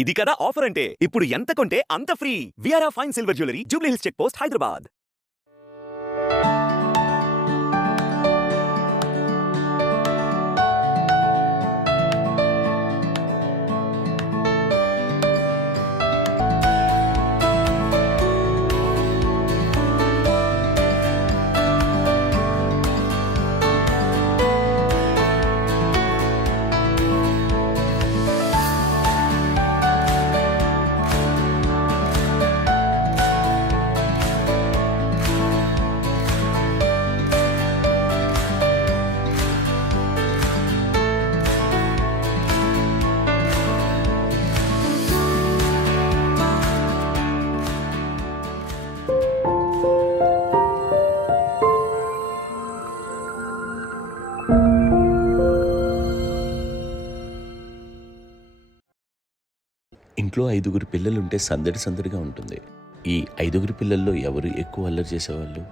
ఇది కదా ఆఫర్ అంటే ఇప్పుడు ఎంత కొంటే అంత ఫ్రీ. విఆర్ఆ fine silver jewellery, Jubilee Hills check post, Hyderabad. ఇంట్లో 5గురు పిల్లలుంటే సందడి సందడిగా ఉంటుంది. ఈ 5గురు పిల్లల్లో ఎవరు ఎక్కువ అల్లరి చేసేవాళ్ళు?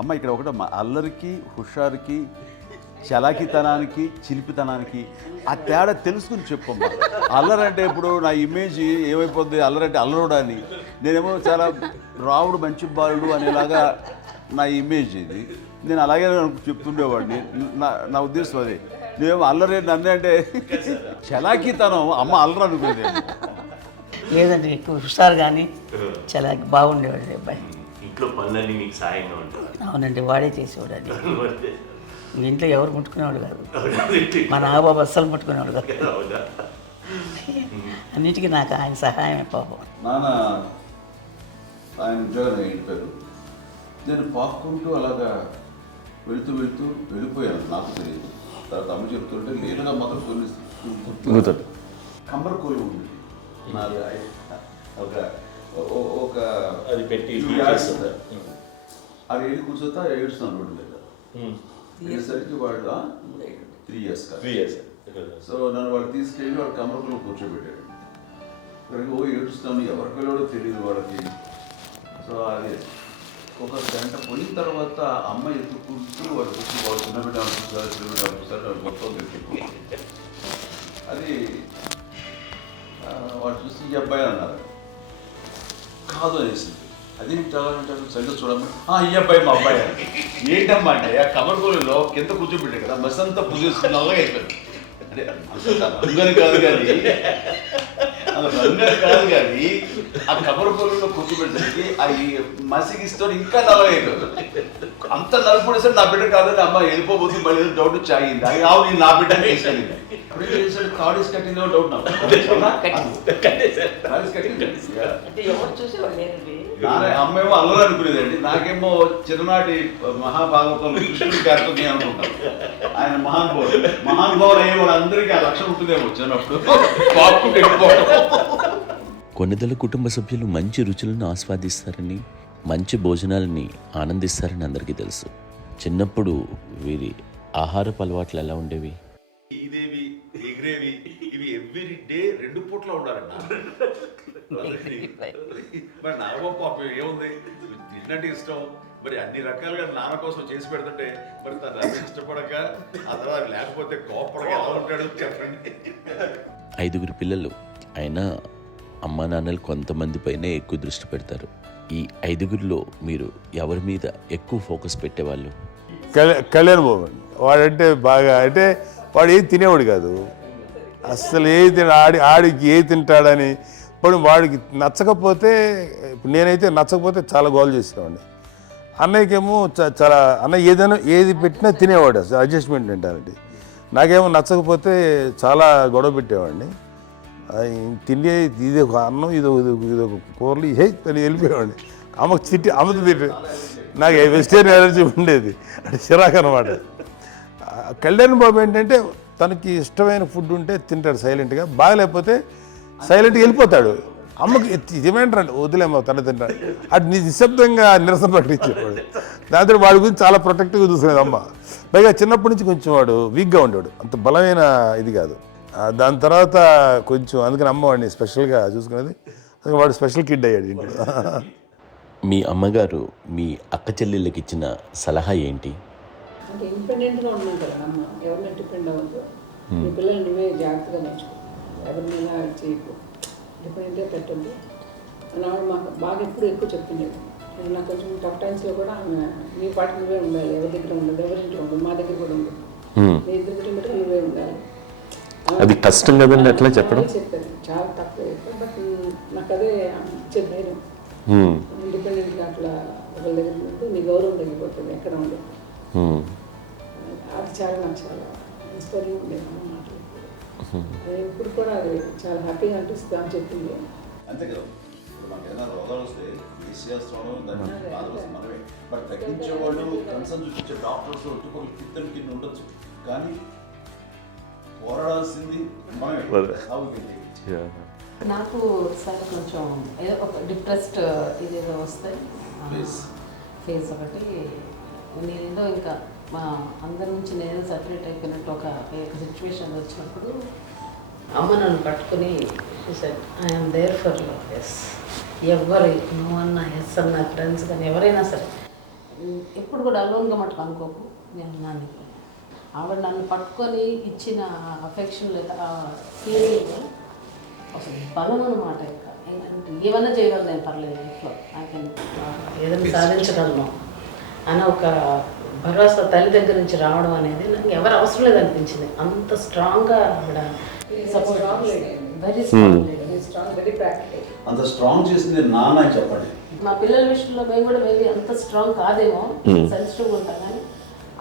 అమ్మ ఇక్కడ ఒకటి అల్లరికి, హుషారుకి, చలాకితనానికి, చిలిపితనానికి ఆ తేడా తెలుసుకుని చెప్పమ్మా. అల్లరి అంటే ఇప్పుడు నా ఇమేజ్ ఏమైపోద్ది, అల్లరి అంటే అల్లరుడు అని, నేనేమో చాలా రావుడు మంచి బాలుడు అనేలాగా నా ఇమేజ్ ఇది. నేను అలాగే చెప్తుండేవాడిని. నా ఉద్దేశం అదే. నేనేమో అల్లరి నన్ను అంటే చలాకితనం అమ్మ అల్లరి అనుకునేది లేదండి, ఎక్కువ హుషారు కానీ చాలా బాగుండేవాడు అబ్బాయి. ఇంట్లో పనులన్నీ మీకు సాయంగా ఉంటుంది? అవునండి, వాడే చేసేవాడు. అది ఇంట్లో ఎవరు ముట్టుకునేవాడు కాదు. మా నాగబాబు అస్సలు ముట్టుకునేవాడు కాదు. అన్నిటికీ నాకు ఆయన సహాయమే పాపం. నాన్న ఆయన ఉద్యోగం అయిపోయారు. నేను పాక్కుంటూ అలాగా వెళుతూ వెళ్ళిపోయాను, నాకు తెలియదు. తర్వాత అమ్మ చెప్తుంటే లేదుగా మాత్రం కొన్ని కమ్మర కోలు ఉంది నాది. ఒక అది పెట్టి అది వెళ్ళి కూర్చోతా ఏడుస్తున్నాను రోడ్డు మీద. వెళ్ళేసరికి వాళ్ళు 3 years సో నన్ను వాళ్ళు తీసుకెళ్ళి వాడు కమ్మరకులో కూర్చోబెట్టాడు. ఇక్కడికి ఏడుస్తాను, ఎవరి పిల్లడో తెలియదు వాళ్ళకి. సో అది ఒక గంట పోయిన తర్వాత అమ్మ ఎత్తుకుంటూ వాడు కూర్చో, వాడు చిన్నబిడ్డ అనిపిస్తారు మొత్తం తెచ్చి అది వాడు చూసి ఈ అబ్బాయి అన్నారు. కాదు అనేసింది. అది చాలా సరిగ్గా చూడమ్మా, ఈ అబ్బాయి మా అబ్బాయి అని. ఏంటమ్మా అంటే ఆ కమర్గోలులో కింద కూర్చోబెట్టాడు కదా, బస్ అంతా పూజ చేసుకున్నాగా అయిపోయింది. అంటే రంగని కాదు కానీ ఆ కబరపొలంలో కూర్చోబెట్టడానికి అవి మసిగిస్తూ ఇంకా నలవైపోయింది. అంత నలుపుడేసరి నా బిడ్డ కాదని అమ్మ వెళ్ళిపోబోతుంది. మళ్ళీ డౌట్ చాయింది. అది రావు, నేను నా బిడ్డ వేసాను. తాడీస్ కట్టిందో డౌట్ నాకు. అమ్మేమో అల్లరి అనుకునేదండి, నాకేమో చిన్ననాటి మహాభాగవతం కృష్ణుడి గారితో అనుకుంటాను. ఆయన మహానుభావులు అయ్యే వాళ్ళందరికీ ఆ లక్ష్యం ఉంటుందేమో చిన్నప్పుడు. కొన్నిదల కుటుంబ సభ్యులు మంచి రుచులను ఆస్వాదిస్తారని, మంచి భోజనాలని ఆనందిస్తారని అందరికీ తెలుసు. చిన్నప్పుడు వీరి ఆహారపు అలవాట్లు ఎలా ఉండేవి? ఇదేవి ఎగిరేవి ఇవి ఎవ్రీ డే 2 పూట్ల ఉండాలంట. మరి నాగబాబు పాపం ఏముంది, తిన్నట్టు ఇష్టం. మరి అన్ని రకాలుగా నాన్న కోసం చేసి పెడుతుంటే మరి తను ఇష్టపడక ఆ తర్వాత లేకపోతే కోపడక ఎలా ఉంటాడు చెప్పండి. 5గురు పిల్లలు అయినా అమ్మా నాన్నలు కొంతమంది పైనే ఎక్కువ దృష్టి పెడతారు. ఈ 5గురిలో మీరు ఎవరి మీద ఎక్కువ ఫోకస్ పెట్టేవాళ్ళు? కళ్యాణ్ బాబు అండి. వాడంటే బాగా, అంటే వాడు ఏది తినేవాడు కాదు అసలు. ఏది ఆడికి ఏది తింటాడని. ఇప్పుడు వాడికి నచ్చకపోతే, ఇప్పుడు నేనైతే నచ్చకపోతే చాలా గోల్ చేసేవాడిని. అన్నయ్యకేమో చాలా ఏదైనా ఏది పెట్టినా తినేవాడు, అసలు అడ్జస్ట్మెంట్ అంటారండి. నాకేమో నచ్చకపోతే చాలా గొడవ పెట్టేవాడిని. తిండి ఇది ఒక అన్నం, ఇది ఒక కూరలు హే అని వెళ్ళిపోయేవాడిని. అమ్మకు అమ్మతో తిట్టి నాకు వెజిటేరియన్ ఎలర్జీ ఉండేది, అంటే చిరాకు అనమాట. కళ్యాణ్ బాబు ఏంటంటే తనకి ఇష్టమైన ఫుడ్ ఉంటే తింటాడు సైలెంట్గా, బాగలేకపోతే సైలెంట్గా వెళ్ళిపోతాడు. అమ్మకి ఇదేమేంటారండి, వదిలేమో తన తింటాడు. అటు నిశ్శబ్దంగా నిరసన ప్రకటించేవాడు. దాంతో వాడి గురించి చాలా ప్రొటెక్టివ్గా చూసుకునేది అమ్మ. పైగా చిన్నప్పటి నుంచి కొంచెం వాడు వీక్గా ఉండేవాడు, అంత బలమైన ఇది కాదు. దాని తర్వాత కొంచెం అందుకని అమ్మ వాడిని స్పెషల్గా చూసుకునేది. వాడు స్పెషల్ కిడ్ అయ్యాడు ఇంట్లో. మీ అమ్మగారు మీ అక్క చెల్లెళ్ళకి ఇచ్చిన సలహా ఏంటి? అంటే ఇండిపెండెంట్గా ఉండమంటారు అమ్మ, ఎవరిని డిపెండ్ అవ్వద్దు, నీ పిల్లలు నువ్వే జాగ్రత్తగా నేర్చుకో, ఎవరిని ఇలా చేయకు, డిపెండెంట్గా పెట్టద్దు అని ఆవిడ మాకు బాగా ఎక్కువ చెప్తుండేది. నాకు కొంచెం టఫ్ టైమ్స్లో కూడా ఆమె నీ పాటు నువ్వే ఉండాలి, ఎవరి దగ్గర ఉండదు, ఎవరింట్లో ఉండదు, మా దగ్గర కూడా ఉండదు, నీ ఇద్దరు కుటుంబం నువ్వే ఉండాలి. అది కష్టం కదండి అట్లా చెప్పడం. చెప్పారు చాలా తక్కువ చెప్పారు, బట్ నాకు అదే ఇచ్చే ధైర్యం. ఇండిపెండెంట్గా అట్లా ఒకరి దగ్గర ఉంటే నీ గౌరవం తగ్గిపోతుంది, ఎక్కడ ఉండదు. అది చాలా నాకు చాలా ఇన్స్పైరింగ్ ఉండేది అమ్మ మాటలు. అది ఇప్పుడు కూడా అది చాలా హ్యాపీగా అనిపిస్తుంది అని చెప్పింది. అంతే కదా, ఇప్పుడు మనకు ఏదైనా రోగాలు వస్తే చేస్తాను దాన్ని బాధపడుతుంది మనమే, బట్ తగ్గించే వాళ్ళు కన్సర్న్ చూపించే డాక్టర్స్ ఒట్టుకోలు కింద కింద ఉండొచ్చు, కానీ పోరాడాల్సింది మనమే. నాకు సార్ కొంచెం ఏదో ఒక డిప్రెస్డ్ ఇదేదో వస్తే ఫేజ్ ఒకటి, నేనేదో ఇంకా మా అందరి నుంచి నేను సపరేట్ అయిపోయినట్టు ఒక సిచ్యువేషన్ వచ్చినప్పుడు అమ్మ నన్ను పట్టుకుని I'm there for you. Yes, ఎవరు నువ్వు అన్నా ఎస్ అన్న ఫ్రెండ్స్ కానీ ఎవరైనా సరే ఎప్పుడు కూడా అలోన్గా మటుకు అనుకోకు, నేను నాన్న ఆవిడ నన్ను పట్టుకొని ఇచ్చిన అఫెక్షన్ లేదా ఫీలింగ్ అసలు బలం అన్నమాట. ఇంకా ఏంటంటే ఏమన్నా చేయగలను నేను, పర్లేదు లైఫ్లో ఏదైనా సాధించగలను అని ఒక భరోసా తల్లి దగ్గర నుంచి రావడం అనేది నాకు ఎవరు అవసరం లేదనిపించింది. అంత స్ట్రాంగ్గా ఆవిడ support, very strong, very practical. అంత స్ట్రాంగ్ చేసింది నాన్న చెప్పండి. మా పిల్లల విషయంలో మేము కూడా మేబీ అంత స్ట్రాంగ్ కాదేమో, సెన్సిటివ్గా ఉంటాం, కానీ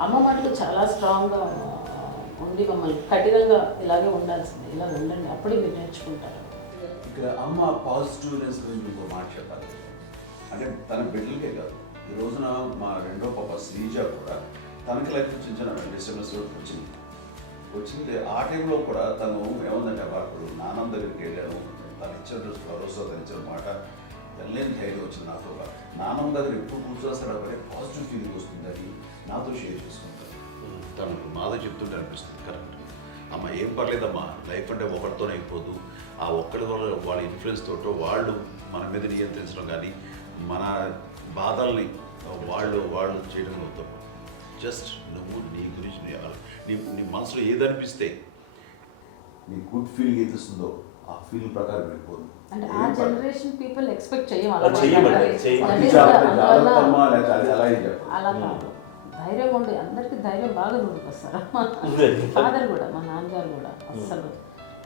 అమ్మ మాటలు చాలా స్ట్రాంగ్గా ఉండి మమ్మల్ని కఠినంగా ఇలాగే ఉండాల్సింది, ఇలా ఉండండి అప్పుడే మీరు నేర్చుకుంటారు. ఇక్కడ అమ్మ పాజిటివ్నెస్ గురించి ఇంకో మాట చెప్పాలి. అంటే తన బిడ్డలకే కాదు, ఈ రోజున మా రెండో పాప శ్రీజ కూడా తనకి లైఫ్ చిన్న డిస్టర్బెన్స్ వచ్చింది. ఆ టైంలో కూడా తను ఏముందంటే అప్పుడు నాన్న దగ్గరికి వెళ్ళాను, తను ఇచ్చిన భరోసా, తను ఇచ్చిన మాట వెళ్ళలేని ధైర్యం వచ్చింది నాతో. నాన్నమ్మ దగ్గర ఎప్పుడు కూర్చోస్తాడు అప్పుడే పాజిటివ్ ఫీలింగ్ వస్తుందని నాతో షేర్ చేసుకుంటాను. తను మాతో చెప్తుంటే అనిపిస్తుంది కరెక్ట్ అమ్మ, ఏం పర్లేదమ్మా, లైఫ్ అంటే ఒకరితోనే అయిపోదు, ఆ ఒక్కరి వల్ల వాళ్ళ ఇన్ఫ్లుయెన్స్ తోటో వాళ్ళు మన మీద నియంత్రించడం కానీ మన బాధల్ని వాళ్ళు చేయడం అవుతాం. జస్ట్ నువ్వు నీ గురించి నీ మనసులో ఏదనిపిస్తే నీ గుడ్ ఫీలింగ్ ఏది వస్తుందో ఆ ఫీలింగ్ ప్రకారం వెళ్ళిపోదు. అంటే ఆ జనరేషన్ పీపుల్ ఎక్స్పెక్ట్ చేయం అలా కాదు, ధైర్యం ఉండి అందరికీ ధైర్యం బాగా దూరికొస్తారు. ఫాదర్ కూడా, మా నాన్నగారు కూడా అస్సలు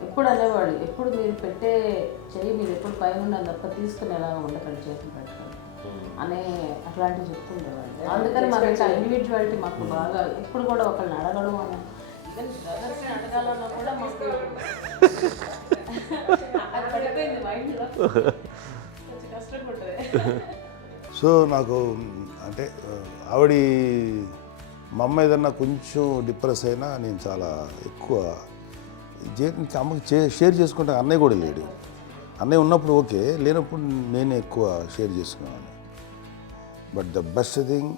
ఎప్పుడు అనేవాడు, ఎప్పుడు మీరు పెట్టే చెయ్యి మీరు ఎప్పుడు పైన ఉండాలి తప్ప తీసుకుని ఎలా ఉండకండి, చేతులు పెట్టుకొని అనే అట్లాంటివి చెప్తుండేవాడు. అందుకని మాకు ఇంకా ఇండివిజువాలిటీ మాకు బాగా, ఎప్పుడు కూడా ఒకళ్ళని అడగడం అని, ఈవెన్ బ్రదర్స్ని అడగాలన్నా కూడా మాకు అది పడిపోయింది మైండ్లో, కొంచెం కష్టంగా ఉంటుంది. సో నాకు అంటే ఆవిడ మా అమ్మ ఏదన్నా కొంచెం డిప్రెస్ అయినా నేను చాలా ఎక్కువ అమ్మకి షేర్ చేసుకుంటే, అన్నయ్య కూడా లేడు, అన్నయ్య ఉన్నప్పుడు ఓకే, లేనప్పుడు నేనే ఎక్కువ షేర్ చేసుకున్నాను. బట్ ద బెస్ట్ థింగ్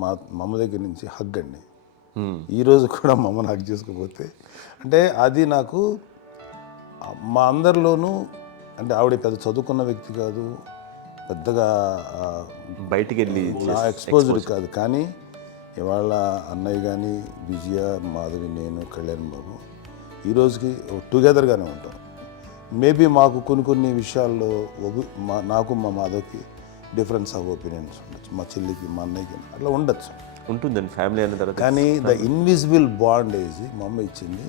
మా అమ్మ దగ్గర నుంచి హగ్ అండి. ఈరోజు కూడా మా అమ్మని హగ్ చేసుకోకపోతే అంటే అది నాకు మా అందరిలోనూ, అంటే ఆవిడ పెద్ద చదువుకున్న వ్యక్తి కాదు, పెద్దగా బయటికి వెళ్ళి నా ఎక్స్పోజర్ కాదు, కానీ ఇవాళ అన్నయ్య కానీ విజయ, మాధవి, నేను, కళ్యాణ్ బాబు ఈ రోజుకి టుగెదర్గానే ఉంటాం. మేబీ మాకు కొన్ని విషయాల్లో నాకు మా మాధవ్కి డిఫరెన్స్ ఆఫ్ ఒపీనియన్స్ ఉండొచ్చు, మా చెల్లికి మా అన్నయ్యకి అట్లా ఉండొచ్చు, ఉంటుందండి ఫ్యామిలీ అన్న తర్వాత. కానీ ద ఇన్విజిబుల్ బాండేజ్ మా అమ్మ ఇచ్చింది,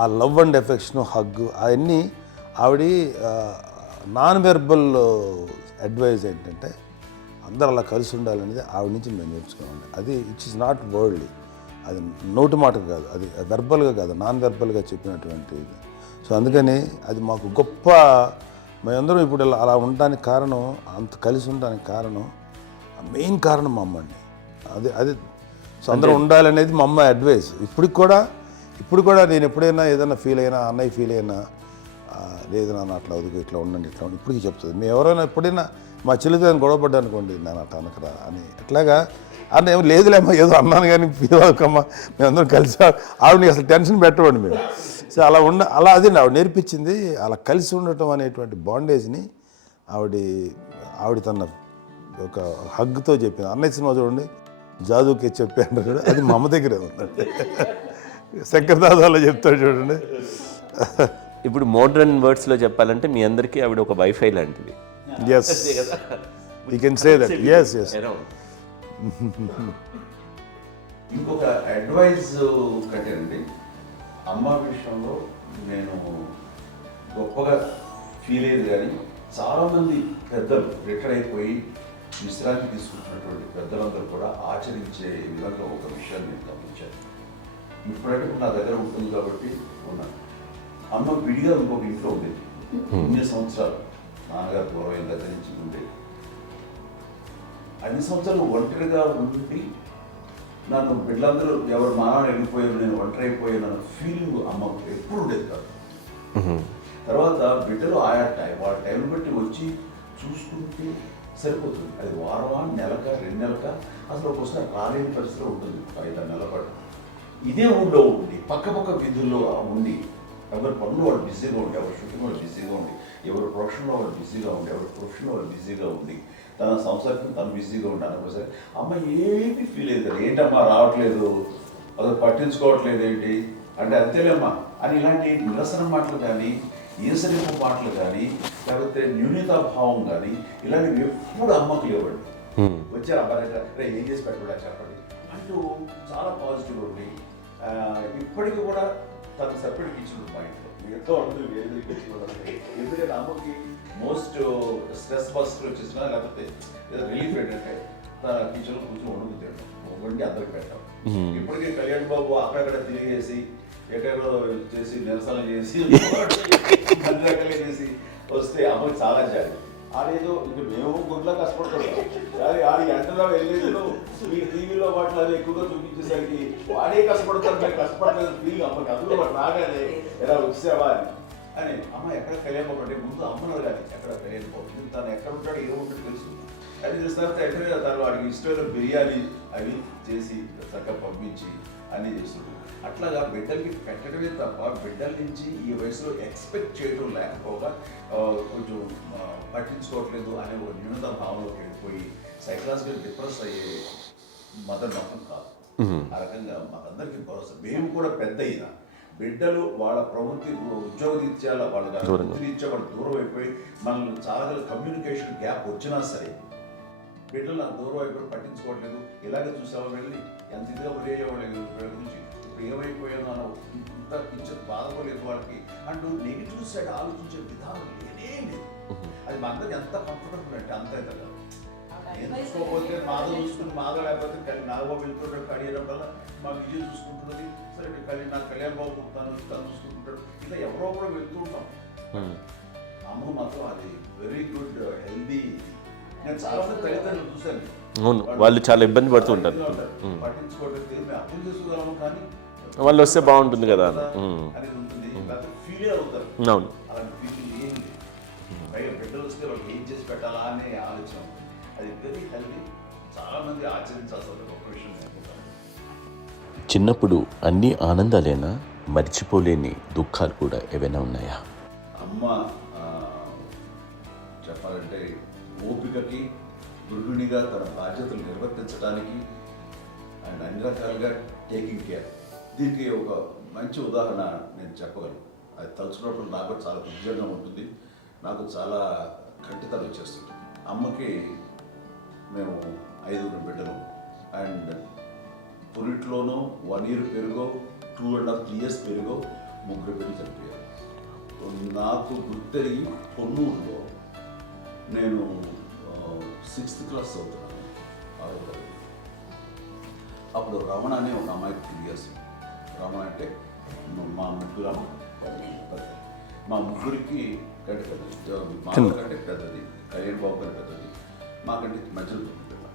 ఆ లవ్ అండ్ ఎఫెక్షన్, హగ్, అవన్నీ ఆవిడ నాన్ వెర్బల్ అడ్వైజ్ ఏంటంటే అందరూ అలా కలిసి ఉండాలనేది ఆవిడ నుంచి మేము నేర్చుకోవాలి. అది ఇట్స్ ఇస్ నాట్ వర్డ్లీ, అది నోటి మాట కాదు, అది వెర్బల్గా కాదు, నాన్ వెర్బల్గా చెప్పినటువంటి ఇది. సో అందుకని అది మాకు గొప్ప, మేమందరం ఇప్పుడు అలా ఉండడానికి కారణం, అంత కలిసి ఉండడానికి కారణం, మెయిన్ కారణం మా అమ్మ అండి. అది సో అందరూ ఉండాలనేది మా అమ్మ అడ్వైస్. ఇప్పుడు కూడా నేను ఎప్పుడైనా ఏదైనా ఫీల్ అయినా, అన్నయ్య ఫీల్ అయినా, లేదు నాన్న అట్లా వదుకు, ఇట్లా ఉండండి, ఇట్లా ఉండి, ఇప్పటికీ చెప్తుంది. మేము ఎవరైనా ఎప్పుడైనా మా చెల్లితో గొడవపడ్డా అనుకోండి, నేను అట్లా అనకరా అని, ఎట్లాగా అన్న ఏమో లేదులేమ్మా, ఏదో అన్నాను కానీ ఫీల్ అవ్వకమ్మా, మేమందరం కలిసి ఆవిడని అసలు టెన్షన్ పెట్టవండి మేము. సో అలా అది ఆవిడ నేర్పించింది, అలా కలిసి ఉండటం అనేటువంటి బాండేజ్ని ఆవిడ తన ఒక హగ్తో చెప్పింది. అన్నయ్య సినిమా చూడండి, జాదుకే చెప్పాను కూడా అది మా అమ్మ దగ్గరే ఉందండి. శంకరదాదాలో చెప్తాడు చూడండి. ఇప్పుడు మోడ్రన్ వర్డ్స్లో చెప్పాలంటే మీ అందరికీ ఆవిడ ఒక వైఫై లాంటిది. Yes you can say that. Yes yes ఇంకొక అడ్వైజ్ కట్టేనండి, అమ్మ విషయంలో నేను గొప్పగా ఫీల్ అయ్యేది కానీ చాలామంది పెద్దలు రిటైర్ అయిపోయి విశ్రాంతి తీసుకుంటున్నటువంటి పెద్దలందరూ కూడా ఆచరించే విధంగా ఒక విషయాన్ని నేను గమనించాను. ఇప్పుడంటే నా దగ్గర ఉంటుంది కాబట్టి ఉన్నాను. అమ్మ విడిగా ఇంకొక ఇంట్లో ఉండేది, 9 సంవత్సరాలు నాన్నగారు దూరం దగ్గర నుంచి ఉండేది. 5 సంవత్సరాలు ఒంటరిగా ఉండి నన్ను బిడ్డలందరూ ఎవరు మా నాన్న వెళ్ళిపోయారు, నేను ఒంటరి అయిపోయాను అన్న ఫీలింగ్ అమ్మకు ఎప్పుడు ఉండేది కాదు. తర్వాత బిడ్డలు వాళ్ళ టైం బట్టి వచ్చి చూసుకుంటే సరిపోతుంది. అది వారమా, నెలక, 2 నెలక, అసలు ఒకసారి రాలేని పరిస్థితిలో ఉంటుంది. 5-6 నెలల పాటు ఇదే ఊళ్ళో ఉండి పక్క వీధుల్లో ఉండి ఎవరి పనులు వాళ్ళు బిజీగా ఉండి, ఎవరి షూటింగ్ వాళ్ళు బిజీగా ఉండి, ఎవరి ప్రొఫెషన్లో వాళ్ళు బిజీగా ఉండి, ఎవరి ప్రొఫెషన్లో వాళ్ళు బిజీగా ఉండి, తన సంసారం తను బిజీగా ఉంటాను. ఒకసారి అమ్మ ఏమీ ఫీల్ అయ్యేది, ఏంటమ్మా రావట్లేదు, అసలు పట్టించుకోవట్లేదు ఏంటి అంటే అంతేలేమ్మా అని ఇలాంటి నిరసన మాటలు కానీ, ఈసరింపు మాటలు కానీ, లేకపోతే న్యూనతాభావం కానీ ఇలాంటివి ఎప్పుడు అమ్మకు లేవండి. వచ్చారు అబ్బాయి ఏం చేసి పెట్టడా చెప్పండి అంటూ చాలా పాజిటివ్ ఉండి ఇప్పటికీ కూడా తను సపరేట్ కిచెన్ మా ఇంట్లో ఎంతో ఉంటుంది. వేరే కిచెన్ ఎందుకంటే అమ్మకి మోస్ట్ స్ట్రెస్ బస్టర్ వచ్చేసినా లేకపోతే ఏదో రిలీఫ్ ఏంటంటే తన కిచెన్లో కూర్చొని వండి అందరికి పెట్టాం. ఇప్పటికీ కళ్యాణ్ బాబు అక్కడక్కడ తిరిగేసి ఎక్కడో చేసి నిరసన చేసి అన్ని రకాలుగా చేసి వస్తే అమ్మకి చాలా జాలి. ఆడేదో ఇంక మేము గుడ్లా కష్టపడుతున్నాం కానీ ఆడి ఎంతలో వెళ్ళేదో ఈ టీవీలో వాటిలో అది ఎక్కువగా చూపించేసరికి వాడే కష్టపడతారు, మేము కష్టపడలేదు ఫీల్ అమ్మకి. అందులో వాడు రాగానే ఎలా వచ్చావా అని అమ్మ ఎక్కడ కళ్యాణ్ బాబు అంటే ముందు అమ్మను కానీ ఎక్కడ కళ్యాణ్ బాబు తను ఎక్కడ ఉంటాడు ఏముంటాడు తెలుసు అది చూస్తారు. ఎక్కడ తను వాడికి ఇష్టమైన బిర్యానీ అవి చేసి చక్కగా పంపించి అన్నీ చేస్తుంటాడు. అట్లాగా బిడ్డలకి పెట్టడమే తప్ప బిడ్డల నుంచి ఈ వయసులో ఎక్స్పెక్ట్ చేయడం లేకపోగా కొంచెం పట్టించుకోవట్లేదు అనే ఒక న్యూనత భావంలోకి వెళ్ళిపోయి సైకలాజికల్ డిప్రెస్ అయ్యే మదర్ మొత్తం కాదు. ఆ రకంగా మనందరికీ భరోసా. మేము కూడా పెద్ద అయినా బిడ్డలు వాళ్ళ ప్రవృత్తి ఉద్యోగరీత్యా వాళ్ళ వృత్తిరీత్యా వాళ్ళు దూరం అయిపోయి మనల్ని చాలా కమ్యూనికేషన్ గ్యాప్ వచ్చినా సరే బిడ్డలు నాకు దూరం అయిపోయి పట్టించుకోవట్లేదు. ఇలాగే చూసావా వెళ్ళి ఎంత ఇదిగా వదిలేవాళ్ళు గురించి ఇప్పుడు ఏమైపోయాను అన్న ఇంత కించెం బాధపడలేదు వాళ్ళకి అంటూ నెగిటివ్ సైడ్ ఆలోచించే విధానం లేనే లేదు. అది మా అందరికి ఎంత కంఫర్టబుల్ అంటే అంత అయితే కదా. నేను చూసుకోకపోతే మాధవ్ చూసుకుని మాధవ్ లేకపోతే నాగబాబు వెళ్తుంటాడు కడియడం వల్ల మా విజయ్ చూసుకుంటున్నది సరే నాకు కళ్యాణ్ బాబు తను చూసుకుంటుంటాడు. ఇలా ఎవరో కూడా వెళ్తూ ఉంటాం. అమ్మ మాత్రం అది వెరీ గుడ్ హెల్దీ. నేను చాలా మంది తల్లిదండ్రులు చూశాను, వాళ్ళు చాలా ఇబ్బంది పడుతుంటారు, పట్టించుకోవట్లేదు, మేము అర్థం చేసుకోగలము కానీ వాళ్ళు వస్తే బాగుంటుంది కదా అనేది ఉంటుంది. ఫీల్ అవుతారు. అవును, అలాంటి ఫీలింగ్ ఏం లేదు. పైగా బిడ్డలు వస్తే వాళ్ళు ఏం చేసి పెట్టాలా అనే ఆలోచన. అది వెరీ హెల్దీ. చాలా మంది ఆచరించాల్సిన గొప్ప విషయం అనుకుంటాను. చిన్నప్పుడు అన్ని ఆనందాలేనా, మర్చిపోలేని దుఃఖాలు కూడా ఏవైనా ఉన్నాయా? అమ్మ చెప్పాలంటే ఓపికకి, గృహిణిగా తన బాధ్యతలు నిర్వర్తించడానికి అండ్ అన్ని రకాలుగా టేకింగ్ కేర్, దీనికి ఒక మంచి ఉదాహరణ నేను చెప్పగలను. అది తలుచుకున్నప్పుడు నాకు చాలా ఉద్యోగంగా ఉంటుంది, నాకు చాలా ఖండితలు వచ్చేస్తుంది. అమ్మకి మేము 5 బిడ్డలు అండ్ పురిట్లోనూ 1 year పెరుగో 2.5 years పెరుగో 3 బిడ్డలు చనిపోయారు. నాకు గుర్తెరిగి పొన్నూరులో నేను 6th class చదువుతున్నాను, 6వ తరగతి. అప్పుడు రమణ అనే ఒక అమ్మాయికి 3 years. రమణ అంటే మా ముగ్గురికి కంటే పెద్దది, మా కంటే పెద్దది, కళ్యాణ్ బాబు కంటే పెద్దది, మాకంటే మధ్యలో పిల్ల.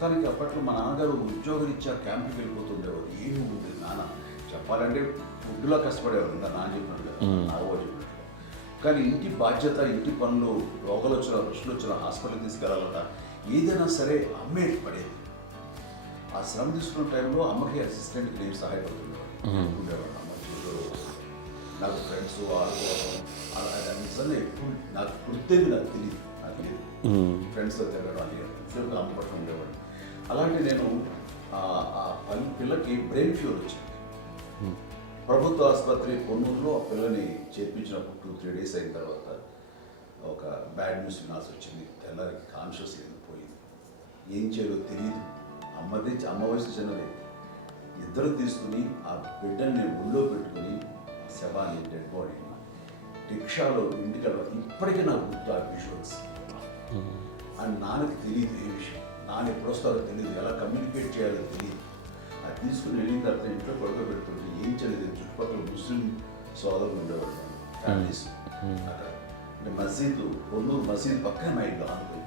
తనకి అప్పట్లో మా నాన్నగారు ఉద్యోగరీత్యా క్యాంప్కి వెళ్ళిపోతుండేవారు. ఏమి ఉంటుంది నాన్న చెప్పాలంటే ఫుడ్లో కష్టపడేవారు, ఇంకా నాన్న చెప్పినట్టు కదా, నాగో చెప్పినట్టు. కానీ ఇంటి బాధ్యత, ఇంటి పనులు, రోగాలు వచ్చిన రుచులు వచ్చిన హాస్పిటల్కి తీసుకెళ్ళాలన్న ఏదైనా సరే అమ్మే పడేది. ఆ శ్రమ తీసుకున్న టైంలో అమ్మకి అసిస్టెంట్కి నేను సహాయపడుతుండేవాడు ఉండేవాడు. అమ్మ చూడరు, నాకు ఫ్రెండ్స్ ఆడుకోవడం అలా నిజంగా ఎప్పుడు నాకు గుర్తేది, నాకు తెలియదు, నాకు లేదు ఫ్రెండ్స్తో తిరగడం అని అమ్మ పట్ల ఉండేవాడు. అలాంటి నేను ఆ పిల్లకి బ్రెయిన్ ఫ్యూర్ వచ్చింది. ప్రభుత్వ ఆసుపత్రి పొన్నూరులో ఆ పిల్లని చేర్పించినప్పుడు 2-3 days అయిన తర్వాత ఒక బ్యాడ్ న్యూస్ వినాల్సి వచ్చింది. తెల్లారికి కాన్షియస్ లేదు, పోయింది. ఏం చేయాలో తెలియదు. అమ్మ వయసు చిన్నది. ఇద్దరు తీసుకుని ఆ బిడ్డని నేను ఒళ్ళో పెట్టుకుని శవాన్ని, డెడ్ బాడీని రిక్షాలో ఇంటికి ఇప్పటికీ నాకు గుర్తు ఆ విజువల్స్. అండ్ నాన్నకి తెలియదు ఏ విషయం, నాన్న ఎప్పుడు వస్తారో తెలియదు, ఎలా కమ్యూనికేట్ చేయాలో తెలియదు. అది తీసుకుని వెళ్ళిన తర్వాత ఇంట్లో పడుకోబెడుతుంటే ఏం చేయలేదు. చుట్టుపక్కల ముస్లిం సోదరులు ఉండేవాళ్ళు, ఫ్యామిలీస్ అక్కడ. అంటే మసీదు, పొన్నూరు మసీదు పక్కన మా ఇంట్లో అనుకుని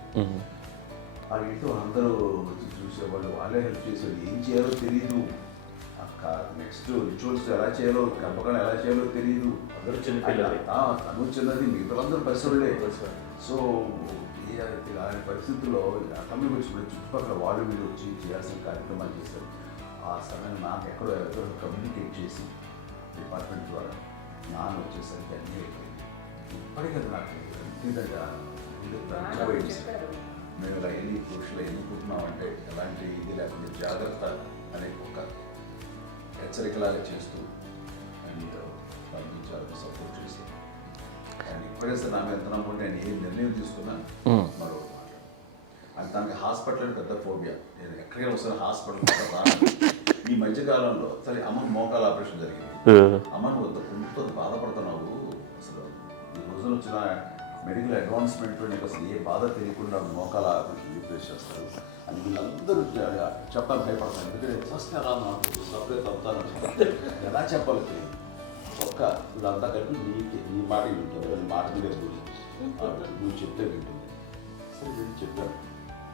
ఆ ఇంట్లో అందరూ వచ్చి చూసేవాళ్ళు, వాళ్ళే హెల్ప్ చేసేవాళ్ళు. ఏం చేయాలో తెలియదు. నెక్స్ట్ రిచువల్స్ ఎలా చేయాలో, కంపకాలు ఎలా చేయాలో తెలియదు. తను చిన్నది, మిగతాలందరూ పరిసరులే. సో అలాంటి పరిస్థితుల్లో అటమ్మకి వచ్చినప్పుడు చుట్టుపక్కల వాళ్ళు మీద వచ్చి చేయాల్సిన కార్యక్రమాలు చేశారు. ఆ సమయం నాకు ఎక్కడో కమ్యూనికేట్ చేసి డిపార్ట్మెంట్ ద్వారా నాన్న వచ్చేసరికి అన్నీ అయిపోయింది. ఇప్పటికీ నాకు మేము ఇలా ఎన్ని పురుషులు ఎన్ని పుట్టినామంటే ఎలాంటి ఇది లేకుండా జాగ్రత్త అనే ఒక హెచ్చరికలాగా చేస్తూ అండ్ పంపించాలని సపోర్ట్ చేసి అండ్ ఇప్పుడైతే నా మీద నమ్ముకుంటే నేను ఏ నిర్ణయం తీసుకున్నా మరో మాట. అండ్ తనకి హాస్పిటల్ పెద్ద ఫోబియా. నేను ఎక్కడికి వస్తాను హాస్పిటల్. ఈ మధ్యకాలంలో సరే అమ్మకి మోకాల ఆపరేషన్ జరిగింది. అమ్మను కొంత బాధపడుతున్నావు, అసలు ఈ రోజున వచ్చిన మెడికల్ అడ్వాన్స్మెంట్లో నీకు అసలు ఏ బాధ తెలియకుండా మోకాల ఆపరేషన్ రీప్లేస్ చేస్తారు అని వీళ్ళందరూ చెప్పాలి భయపడతాను. ఎందుకంటే ఫస్ట్ ఎలా నాకు సపరేట్ అవుతాను, ఎలా చెప్పాలి తెలియదు. ఒక్క ఇదంతా కలిపి నీ మాట వింటుంది, మాట మీద నువ్వు చెప్తే వింటుంది. సరే నేను చెప్పాను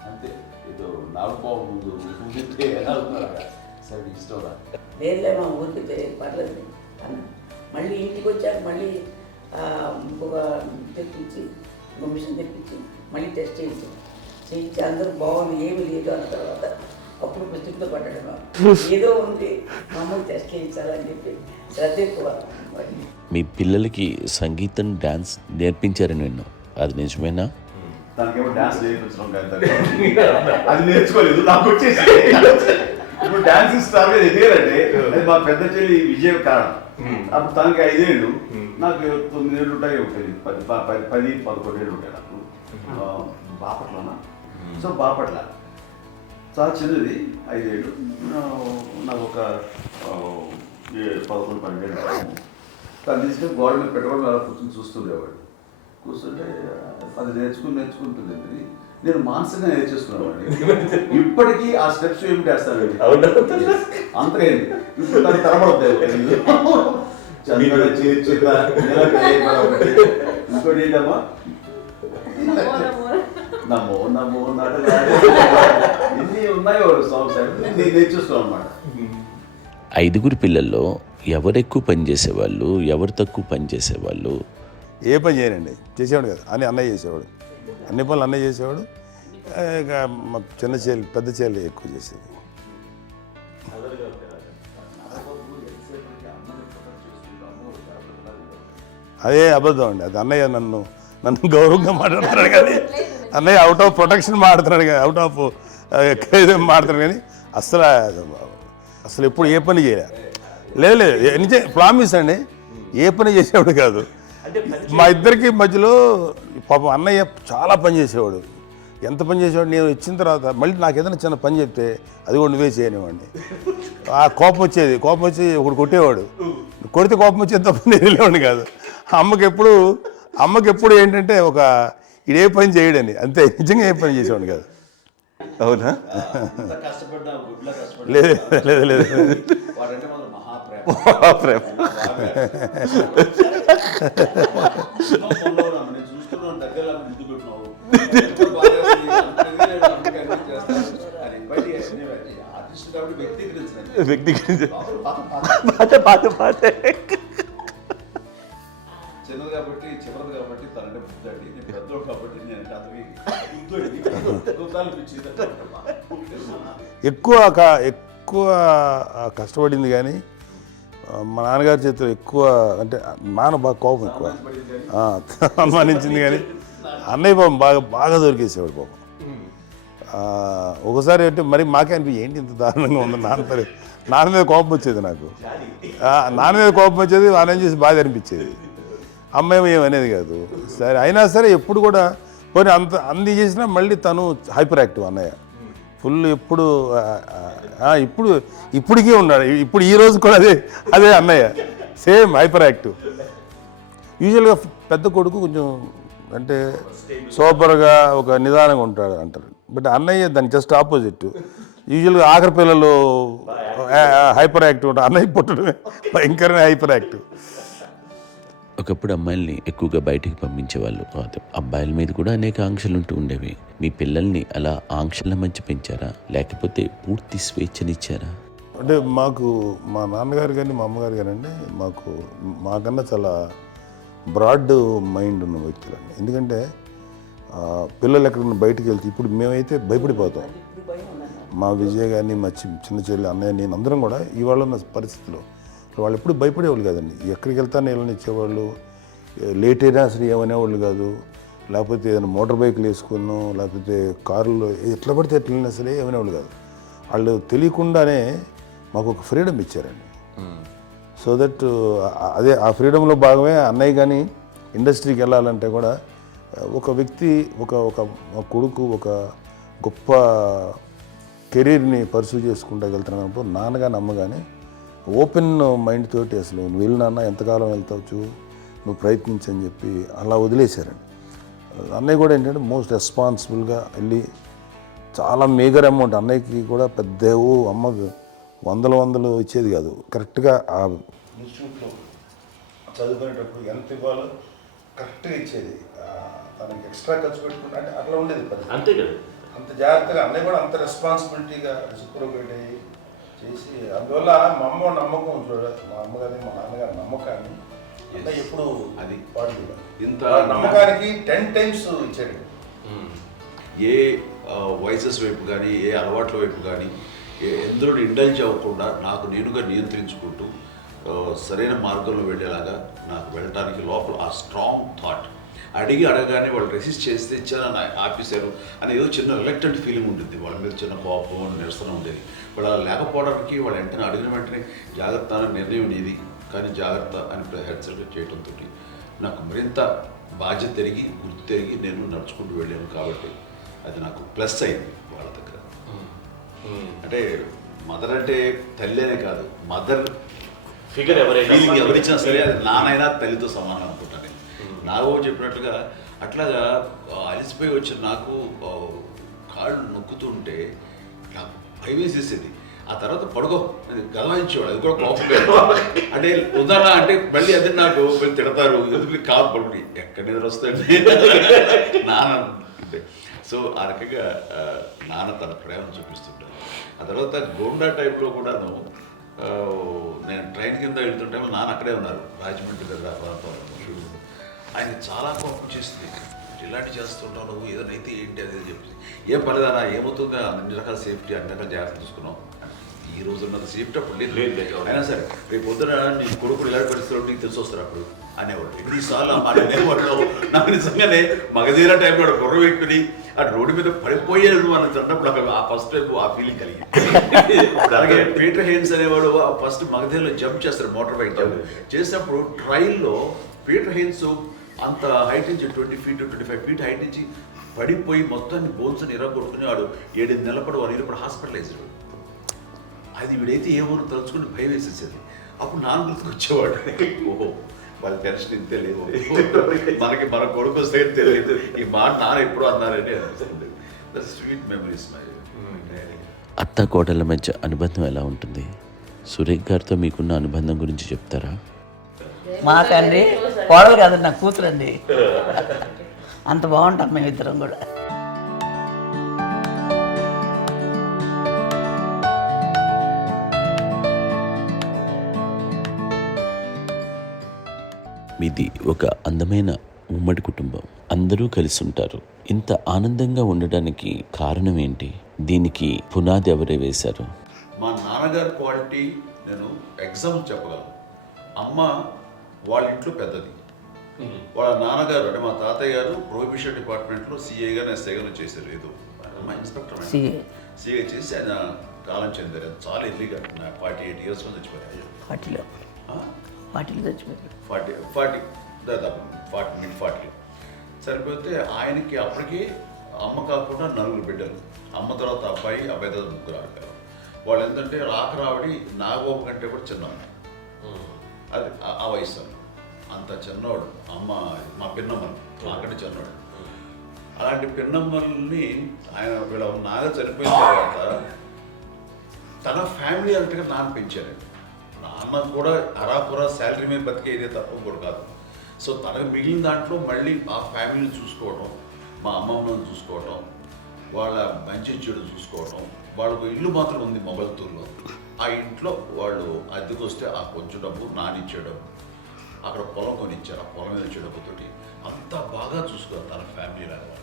అంతే. ఏదో నాలుగు ముందు చెప్తే ఎలా అవుతున్నారా, సరే ఇష్టం రా లేదులే మా ఊరికి పర్లేదు అన్న. మళ్ళీ ఇంటికి వచ్చాక మళ్ళీ ఇంకొక తెప్పించి మిషన్ తెప్పించి మళ్ళీ టెస్ట్ చేయించి అందరూ బాగుంది, ఏమి లేదు అన్న తర్వాత అప్పుడు పుస్తకంతో పట్టడం ఏదో ఉంది, మమ్మల్ని టెస్ట్ చేయించాలని చెప్పి శ్రద్ధ ఎక్కువ. మీ పిల్లలకి సంగీతం, డ్యాన్స్ నేర్పించారని విన్నాం, అది నిజమేనా? తనకేమో డ్యాన్స్ నేర్పించడం కానీ అది నేర్చుకోలేదు, నాకు వచ్చేసి ఇప్పుడు డాన్సింగ్ స్టార్ ఎదిగారంటే అది మా పెద్ద చెల్లి విజయ కారణం. అప్పుడు తనకి 5 ఏళ్ళు, నాకు 9 ఏళ్ళు ఉంటాయి, ఉంటుంది 10-11 ఏళ్ళు ఉంటాయి నాకు. బాపట్లనా, సో బాపట్ల చాలా చిన్నది, 5 ఏళ్ళు. నాకు ఒక 11-12 ఏళ్ళు. తను తీసుకొని గోడ మీద పెట్టుకోవడం అలా కూర్చొని చూస్తుండేవాడు. కూర్చుంటే అది నేర్చుకుంటుంది. నేను మానసికంగా నేర్చేసుకున్నాను. ఇప్పటికీ ఆ స్టెప్స్ ఏమిటి వేస్తాను అంతగా ఇప్పుడు తను తరబడతాయి. ఇంకోటి ఏంటమ్మా, నమో నమో ఎన్ని ఉన్నాయో సాంగ్స్ నేను నేర్చేసుకున్నాను అనమాట. 5 పిల్లల్లో ఎవరు ఎక్కువ పని చేసేవాళ్ళు, ఎవరు తక్కువ పని చేసేవాళ్ళు? ఏ పని చేయనండి, చేసేవాడు కదా అని అన్నయ్య చేసేవాడు. అన్ని పనులు అన్నయ్య చేసేవాడు. ఇక మా చిన్న చెల్లి, పెద్ద చెల్లి ఎక్కువ చేసేది. అదే అబద్ధం అండి, అది అన్నయ్య నన్ను గౌరవంగా మాట్లాడుతున్నాడు కానీ అన్నయ్య అవుట్ ఆఫ్ ప్రొటెక్షన్ మాట్లాడుతున్నాడు కానీ, అవుట్ ఆఫ్ మాట్లాడుతున్నాడు కానీ అసలు ఎప్పుడు ఏ పని చేయలే. లేదు ప్రామిస్ అండి, ఏ పని చేసేవాడు కాదు. మా ఇద్దరికి మధ్యలో పాపం అన్నయ్య చాలా పని చేసేవాడు. ఎంత పని చేసేవాడు, నేను వచ్చిన తర్వాత మళ్ళీ నాకు ఏదైనా చిన్న పని చెప్తే అది కూడా నువ్వే చేయనివ్వండి. ఆ కోపం వచ్చేది, కోపం వచ్చి ఒకడు కొట్టేవాడు. కొడితే కోపం వచ్చేది తప్ప నేను వెళ్ళేవాడిని కాదు. అమ్మకి ఎప్పుడు ఏంటంటే ఒక ఇదే పని చేయడని, అంతే. నిజంగా ఏ పని చేసేవాడిని కాదు. అవునా? లేదు లేదు లేదు మహాప్రేమ. చిన్నది కాబట్టి చివరిది కాబట్టి తనంటే బుద్ధండి, నేను పెద్దోడు కాబట్టి నేను ఎక్కువ కష్టపడింది కానీ మా నాన్నగారి చేతిలో ఎక్కువ, అంటే నాన్న బాగా కోపం ఎక్కువ అనుమానించింది కానీ అన్నయ్య పాపం బాగా దొరికేసేవాడు పాపం. ఒకసారి అంటే మరి మాకే అనిపి ఏంటి ఇంత దారుణంగా ఉంది నాన్న మీద కోపం వచ్చేది నాకు. నాన్న మీద కోపం వచ్చేది, వాళ్ళని చూసి బాధ అనిపించేది. అమ్మాయి ఏమనేది కాదు. సరే అయినా సరే ఎప్పుడు కూడా పోనీ అన్ని చేసినా మళ్ళీ తను హైపర్ యాక్టివ్ అన్నయ్య ఫుల్. ఎప్పుడు ఇప్పటికీ ఉన్నాడు. ఇప్పుడు ఈ రోజు కూడా అదే అన్నయ్య సేమ్ హైపర్ యాక్టివ్. యూజువల్గా పెద్ద కొడుకు కొంచెం అంటే సూపర్గా ఒక నిదానంగా ఉంటాడు అంటారు. బట్ అన్నయ్య దానికి జస్ట్ ఆపోజిట్. యూజువల్గా ఆఖరి పిల్లలు హైపర్ యాక్టివ్ ఉంటారు, అన్నయ్య పుట్టడమే భయంకరమైన హైపర్ యాక్టివ్. ఒకప్పుడు అమ్మాయిల్ని ఎక్కువగా బయటికి పంపించేవాళ్ళు కాదు, అబ్బాయిల మీద కూడా అనేక ఆంక్షలు ఉంటూ ఉండేవి. మీ పిల్లల్ని అలా ఆంక్షల మధ్య పెంచారా, లేకపోతే పూర్తి స్వేచ్ఛనిచ్చారా? అంటే మాకు మా నాన్నగారు కానీ మా అమ్మగారు కానీ అండి మాకన్నా చాలా బ్రాడ్ మైండ్ ఉన్న వ్యక్తులండి. ఎందుకంటే పిల్లలు ఎక్కడన్నా బయటికి వెళ్తే ఇప్పుడు మేమైతే భయపడిపోతాం. మా విజయ్ కానీ మా చిన్న చెల్లి అన్నయ్య నేను అందరం కూడా ఇవాళ ఉన్న పరిస్థితిలో వాళ్ళు ఎప్పుడు భయపడేవాళ్ళు కాదండి. ఎక్కడికి వెళ్తాను నీళ్ళని ఇచ్చేవాళ్ళు, లేట్ అయినా అసలు ఏమనేవాళ్ళు కాదు. లేకపోతే ఏదైనా మోటార్ బైక్లు వేసుకున్నాం, లేకపోతే కారులో ఎట్లా పడితే ఎట్లయినా సరే ఏమనేవాళ్ళు కాదు. వాళ్ళు తెలియకుండానే మాకు ఒక ఫ్రీడమ్ ఇచ్చారండి. సో దట్ అదే ఆ ఫ్రీడంలో భాగమే అన్నయ్య కానీ ఇండస్ట్రీకి వెళ్ళాలంటే కూడా ఒక వ్యక్తి ఒక కొడుకు ఒక గొప్ప కెరీర్ని పర్సూ చేసుకుంటూ వెళ్తున్నప్పుడు నాన్నగాని అమ్మగానే ఓపెన్ మైండ్ తోటి అసలు నువ్వు వెళ్ళి నాన్న ఎంతకాలం వెళ్తావచ్చు, నువ్వు ప్రయత్నించని చెప్పి అలా వదిలేశారండి. అన్నయ్య కూడా ఏంటంటే మోస్ట్ రెస్పాన్సిబుల్గా వెళ్ళి చాలా మేజర్ అమౌంట్ అన్నయ్యకి కూడా పెద్ద అమ్మకు వందలు ఇచ్చేది కాదు. కరెక్ట్గా ఆ ఇన్స్టిట్యూట్లో చదువుకునేటప్పుడు ఎంత ఇవ్వాలో కరెక్ట్గా ఇచ్చేది. తనకి ఎక్స్ట్రా ఖర్చు పెట్టుకుంటే అంటే అట్లా ఉండేది పరిస్థితి. అంతే కదా, అంత జాగ్రత్తగా అన్నయ్య కూడా అంత రెస్పాన్సిబిలిటీగా రెసిప్రోకేట్ అయ్యి చేసి అందువల్ల మా అమ్మ నమ్మకం చూడాలి, మా అమ్మగారి మా నాన్నగారి నమ్మకాన్ని అన్నయ్య ఎప్పుడు అది వాడు ఇంత నమ్మకానికి 10 times ఇచ్చాడు. ఏ వయసెస్ వైపు కానీ ఏ అలవాట్ల వైపు కానీ ఎందులో ఇండల్జ్ అవ్వకుండా నాకు నేనుగా నియంత్రించుకుంటూ సరైన మార్గంలో వెళ్ళేలాగా నాకు వెళ్ళటానికి లోపల ఆ స్ట్రాంగ్ థాట్. అడగగానే వాళ్ళు రెసిస్ట్ చేస్తే ఇచ్చారని ఆపేశారు అని ఏదో చిన్న రిలక్టెంట్ ఫీలింగ్ ఉంటుంది. వాళ్ళ మీద చిన్న కోపం నిరసన ఉండేది. వాళ్ళు అలా లేకపోవడానికి వాళ్ళు వెంటనే అడిగిన వెంటనే జాగ్రత్త అనే నిర్ణయం అనేది, కానీ జాగ్రత్త అని హెచ్చరిక చేయడంతో నాకు మరింత బాధ్యత తిరిగి గుర్తు తిరిగి నేను నడుచుకుంటూ వెళ్ళాను. కాబట్టి అది నాకు ప్లస్ అయింది వాళ్ళ దగ్గర. అంటే మదర్ అంటే తల్లి అనే కాదు, మదర్ ఫిగర్ ఎవరిచ్చినా సరే అది నానైనా తల్లితో సమానం అనుకుంటాను. నాకు చెప్పినట్లుగా అట్లాగా అలిసిపోయి వచ్చిన నాకు కాళ్ళు నొక్కుతుంటే నాకు భయం వేసేసేది. ఆ తర్వాత పడుకో గదవాయించేవాడు, అది కూడా కోపం. అంటే ఉదాహరణ అంటే మళ్ళీ అదే నాకు తిడతారు, ఎందుకు కాదు పడుకుని ఎక్కడ నిద్ర వస్తాయండి నాన్న అంటే. సో ఆ రకంగా నాన్న తన ప్రేమ చూపిస్తుంటాను. ఆ తర్వాత గోండా టైప్లో కూడాను నేను ట్రైన్ కింద వెళ్తుంటే నాన్న అక్కడే ఉన్నారు, రాజమండ్రి దగ్గర ప్రాంతంలో. ఆయన చాలా కోపం చేస్తుంది, ఇలాంటి చేస్తుంటావు నువ్వు, ఏదైనా అయితే ఏంటి అనేది చెప్పి. ఏం పర్లేదన్నా ఏమవుతుందో అన్ని రకాల సేఫ్టీ అన్ని రకాల జాగ్రత్త తీసుకున్నాం. ఈ రోజు ఉన్నది సేఫ్టీ అప్పుడు లేదు. అయినా సరే రేపు పొద్దున నీ కొడుకులు ఇలాంటి పరిస్థితుల్లో నీకు తెలిసి వస్తారు అప్పుడు అనేవాడు. ఎన్నిసార్లు అనేవాళ్ళు నాకు నిజంగానే మగధీర టైంలో గుర్ర పెట్టుకుని ఆ రోడ్డు మీద పడిపోయాడు అని అన్నప్పుడు ఆ ఫస్ట్ టైం ఆ ఫీలింగ్ కలిగింది. అలాగే పీటర్ హెయిన్స్ అనేవాడు ఫస్ట్ మగధీరలో జంప్ చేస్తారు, మోటార్ బైక్ జంప్ చేసినప్పుడు ట్రైల్లో పీటర్ హెయిన్స్ అంత హైట్ నుంచి 20 feet 25 feet హైట్ నుంచి పడిపోయి మొత్తాన్ని బోన్స్ని ఎరగొట్టుకుని వాడు 7 నెలల వాడు హాస్పిటలైజ్డ్. అది వీడైతే ఏమో తలుచుకుని భయం వేసేసేది. అప్పుడు నాన్న గుర్తుకొచ్చేవాడు, ఓహో వాళ్ళ టెన్షన్ ఇంతే లేదు, మనకి మన కొడుకు వస్తే తెలియదు ఈ మాట నాన్న ఎప్పుడు అన్నారని అనిపిస్తుంది. Sweet memories my. అత్త కోడళ్ళ మధ్య అనుబంధం ఎలా ఉంటుంది? సురేఖ్ గారితో మీకున్న అనుబంధం గురించి చెప్తారా? మాకండి కోడలు కాదండి, నా కూతురండి. అంత బాగుంటాం మేమిద్దరం కూడా. మీది ఒక అందమైన ఉమ్మడి కుటుంబం, అందరూ కలిసి ఉంటారు. ఇంత ఆనందంగా ఉండడానికి కారణం ఏంటి? దీనికి పునాది ఎవరే వేశారు? మా నాన్నగారి క్వాలిటీ నేను ఎగ్జాంపుల్ చెప్పగలను. అమ్మ వాళ్ళ ఇంట్లో పెద్దది, వాళ్ళ నాన్నగారు అంటే మా తాతయ్య గారు ప్రొహిబిషన్ డిపార్ట్మెంట్లో సిఐగా ఎస్ఐగాను చేశారు. ఏదో కాదమ్మా, ఇన్స్పెక్టర్ సిఏ సీఏ చేసి ఆయన కాలం చెందారు. చాలా ఎర్లీగా 48 ఇయర్స్లో చచ్చిపోయారు. వాటిలో చచ్చిపోయారు. 40 దాదాపు 40 సరిపోతే ఆయనకి అప్పటికి అమ్మ కాకుండా 4 బిడ్డలు. అమ్మ తర్వాత అబ్బాయి తర్వాత 3 ఆడపిల్లలు. వాళ్ళు ఏంటంటే రాకరావిడి నాగబాబు కంటే కూడా చిన్నవాడు. అది ఆ వయసు అంత చిన్నవాడు. అమ్మ మా పిన్నమ్మలు నాకంటే చిన్నవాడు. అలాంటి పిన్నమ్మల్ని ఆయన వీళ్ళ నాగ చనిపోయిన తర్వాత తన ఫ్యామిలీ అంతగా నాన్న పెంచారు. నాన్న కూడా అరాపురా శాలరీ మీద బతికేదే తప్ప కూడా కాదు. సో తనకు మిగిలిన దాంట్లో మళ్ళీ ఆ ఫ్యామిలీని చూసుకోవడం, మా అమ్మమ్మను చూసుకోవటం, వాళ్ళ మంచి చెడు చూసుకోవటం. వాళ్ళకు ఇల్లు మాత్రం ఉంది మొగల్తూరులో. ఆ ఇంట్లో వాళ్ళు అద్దెకు వస్తే ఆ కొంచెం డబ్బు నానిచ్చే డబ్బు, అక్కడ పొలం కొనిచ్చారు. ఆ పొలం మీద వచ్చే డబ్బుతోటి అంతా బాగా చూసుకోవాలి తన ఫ్యామిలీ లాగా.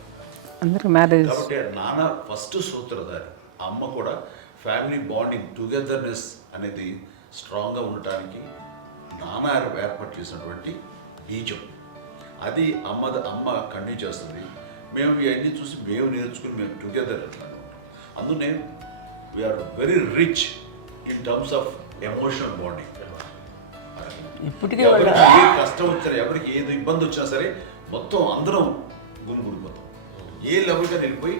అందరూ మ్యారేజ్ కాబట్టి నాన్న ఫస్ట్ సూత్రధారి. అమ్మ కూడా ఫ్యామిలీ బాండింగ్ టుగెదర్నెస్ అనేది స్ట్రాంగ్గా ఉండటానికి నాన్న ఏర్పాటు చేసినటువంటి బీజం. అది అమ్మ కంటిన్యూ చేస్తుంది. మేము ఇవన్నీ చూసి మేము నేర్చుకుని మేము టుగెదర్ ఉంటాం. అందునే we are very rich in terms of emotional bonding. ఇప్పటికే ఎవరికి ఏ కష్టం వచ్చినా, ఎవరికి ఏది ఇబ్బంది వచ్చినా సరే మొత్తం అందరం గుమిగూడిపోతాం. ఏ లెవెల్గా వెళ్ళిపోయి